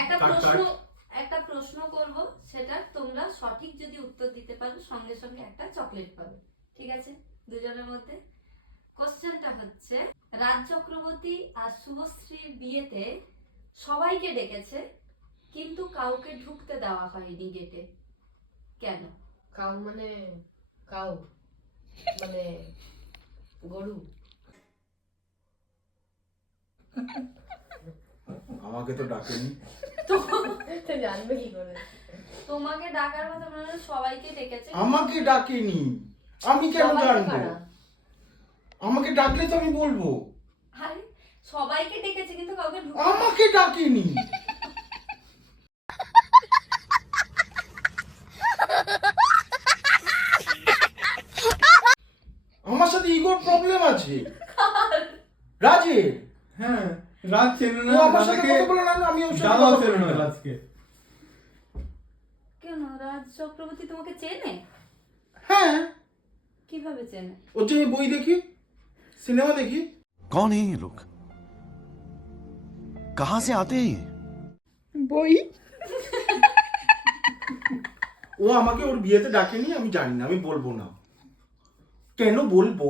একটা প্রশ্ন করব, সেটা তোমরা সঠিক যদি উত্তর দিতে পারো সঙ্গে সঙ্গে একটা চকলেট পাবে, ঠিক আছে? দুজনের মধ্যে। কোশ্চেনটা হচ্ছে, রাজ চক্রবর্তী আর শুভশ্রীর বিয়েতে সবাইকে ডেকেছে কিন্তু কাউকে ঢুকতে দেওয়া হয়নি গেটে, কেন? কাউ মানে কাউ মানে গরু। আমাকে তো ডাকেনি। তো জানবে কি করে? তোমাকে ডাকার কথা বলে সবাইকে ডেকেছে। আমাকে ডাকেনি, আমি কেন জানবো? আমাকে ডাকলে তো আমি বলবো। আরে সবাইকে ডেকেছে কিন্তু কাউকে ঢুকতে আমাকে ডাকেনি। আমার সাথে ইগোর প্রবলেম আছে রাজের। হ্যাঁ, রাজ চেনে না ও আমার সাথে দাদাকে, কথা বলে না, আমি ওর সাথে দাদাও কথা চেনে বলি না না। রাজকে। কেন? রাজ চক্রবর্তী তোমাকে চেনে? হ্যাঁ, কিভাবে চেনে? ওর যে বই দেখি, সিনেমা দেখি। कौन है ये लोग? कहां से आते हैं ये? বই ও আমাকে ওর বিয়েতে ডাকেনি, আমি জানি না, আমি বলবো না। কেন বলবো?